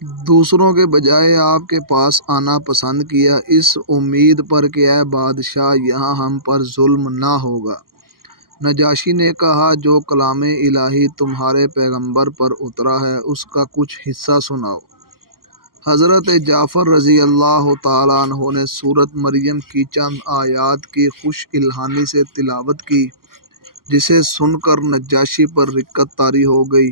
دوسروں کے بجائے آپ کے پاس آنا پسند کیا، اس امید پر کہ اے بادشاہ یہاں ہم پر ظلم نہ ہوگا۔ نجاشی نے کہا، جو کلام الہی تمہارے پیغمبر پر اترا ہے اس کا کچھ حصہ سناؤ۔ حضرت جعفر رضی اللہ تعالیٰ عنہ نے سورۃ مریم کی چند آیات کی خوش الحانی سے تلاوت کی، جسے سن کر نجاشی پر رقت طاری ہو گئی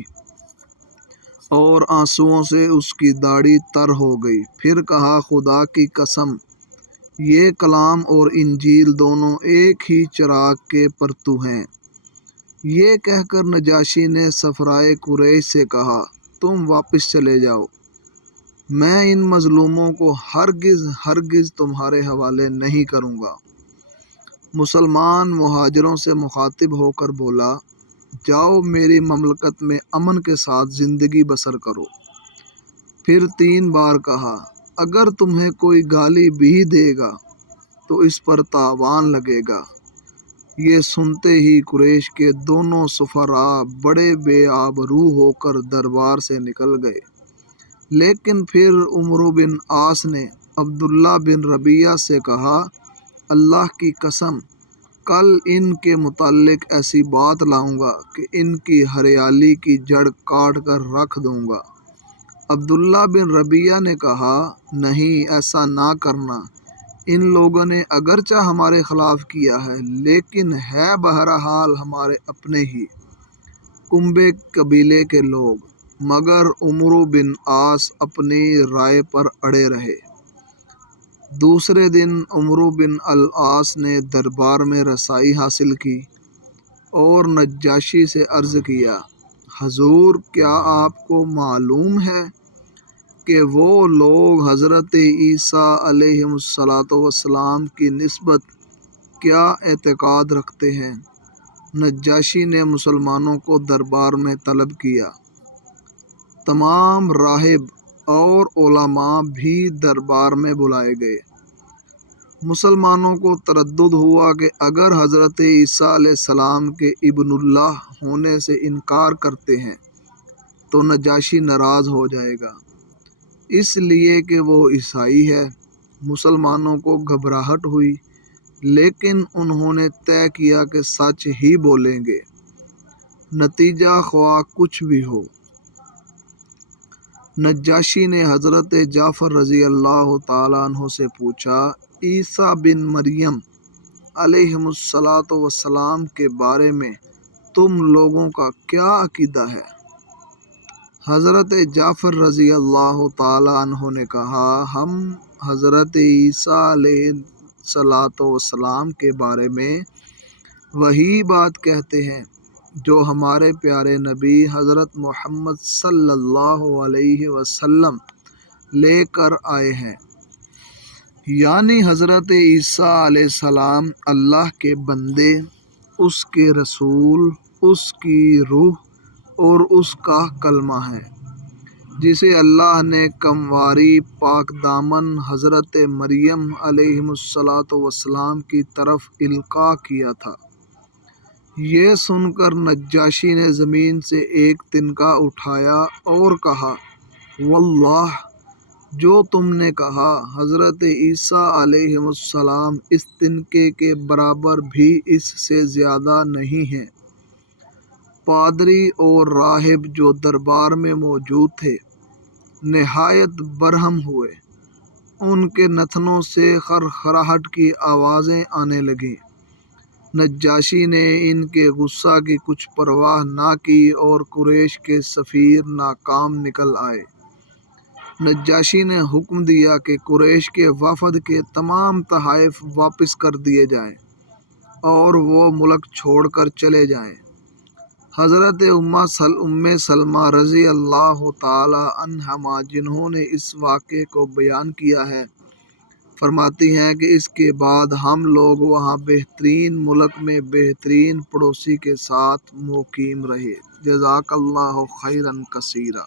اور آنسوؤں سے اس کی داڑھی تر ہو گئی۔ پھر کہا، خدا کی قسم، یہ کلام اور انجیل دونوں ایک ہی چراغ کے پرتو ہیں۔ یہ کہہ کر نجاشی نے سفرائے قریش سے کہا، تم واپس چلے جاؤ، میں ان مظلوموں کو ہرگز تمہارے حوالے نہیں کروں گا۔ مسلمان مہاجروں سے مخاطب ہو کر بولا، جاؤ میری مملکت میں امن کے ساتھ زندگی بسر کرو۔ پھر 3 بار کہا، اگر تمہیں کوئی گالی بھی دے گا تو اس پر تاوان لگے گا۔ یہ سنتے ہی قریش کے دونوں سفراء بڑے بے آبرو ہو کر دربار سے نکل گئے، لیکن پھر عمرو بن عاص نے عبداللہ بن ربیعہ سے کہا، اللہ کی قسم، کل ان کے متعلق ایسی بات لاؤں گا کہ ان کی ہریالی کی جڑ کاٹ کر رکھ دوں گا۔ عبداللہ بن ربیعہ نے کہا، نہیں، ایسا نہ کرنا، ان لوگوں نے اگرچہ ہمارے خلاف کیا ہے لیکن ہے بہرحال ہمارے اپنے ہی کنبے قبیلے کے لوگ۔ مگر عمرو بن عاص اپنی رائے پر اڑے رہے۔ دوسرے دن عمرو بن العاص نے دربار میں رسائی حاصل کی اور نجاشی سے عرض کیا، حضور، کیا آپ کو معلوم ہے کہ وہ لوگ حضرت عیسیٰ علیہ السلام کی نسبت کیا اعتقاد رکھتے ہیں؟ نجاشی نے مسلمانوں کو دربار میں طلب کیا۔ تمام راہب اور علماء بھی دربار میں بلائے گئے۔ مسلمانوں کو تردد ہوا کہ اگر حضرت عیسیٰ علیہ السلام کے ابن اللہ ہونے سے انکار کرتے ہیں تو نجاشی ناراض ہو جائے گا، اس لیے کہ وہ عیسائی ہے۔ مسلمانوں کو گھبراہٹ ہوئی، لیکن انہوں نے طے کیا کہ سچ ہی بولیں گے، نتیجہ خواہ کچھ بھی ہو۔ نجاشی نے حضرت جعفر رضی اللہ تعالیٰ عنہ سے پوچھا، عیسیٰ بن مریم علیہ السلام کے بارے میں تم لوگوں کا کیا عقیدہ ہے؟ حضرت جعفر رضی اللہ تعالیٰ عنہ نے کہا، ہم حضرت عیسیٰ علیہ السلام کے بارے میں وہی بات کہتے ہیں جو ہمارے پیارے نبی حضرت محمد صلی اللہ علیہ وسلم لے کر آئے ہیں، یعنی حضرت عیسیٰ علیہ السلام اللہ کے بندے، اس کے رسول، اس کی روح اور اس کا کلمہ ہے، جسے اللہ نے کمواری پاک دامن حضرت مریم علیہ السلام کی طرف القاء کیا تھا۔ یہ سن کر نجاشی نے زمین سے ایک تنکا اٹھایا اور کہا، واللہ، جو تم نے کہا حضرت عیسیٰ علیہ السلام اس تنکے کے برابر بھی اس سے زیادہ نہیں ہیں۔ پادری اور راہب جو دربار میں موجود تھے نہایت برہم ہوئے، ان کے نتنوں سے خرخراہٹ کی آوازیں آنے لگیں۔ نجاشی نے ان کے غصہ کی کچھ پرواہ نہ کی اور قریش کے سفیر ناکام نکل آئے۔ نجاشی نے حکم دیا کہ قریش کے وفد کے تمام تحائف واپس کر دیے جائیں اور وہ ملک چھوڑ کر چلے جائیں۔ حضرت ام سلمہ رضی اللہ تعالی عنہا، جنہوں نے اس واقعے کو بیان کیا ہے، فرماتی ہیں کہ اس کے بعد ہم لوگ وہاں بہترین ملک میں بہترین پڑوسی کے ساتھ مقیم رہے۔ جزاک اللہ خیرا کثیرا۔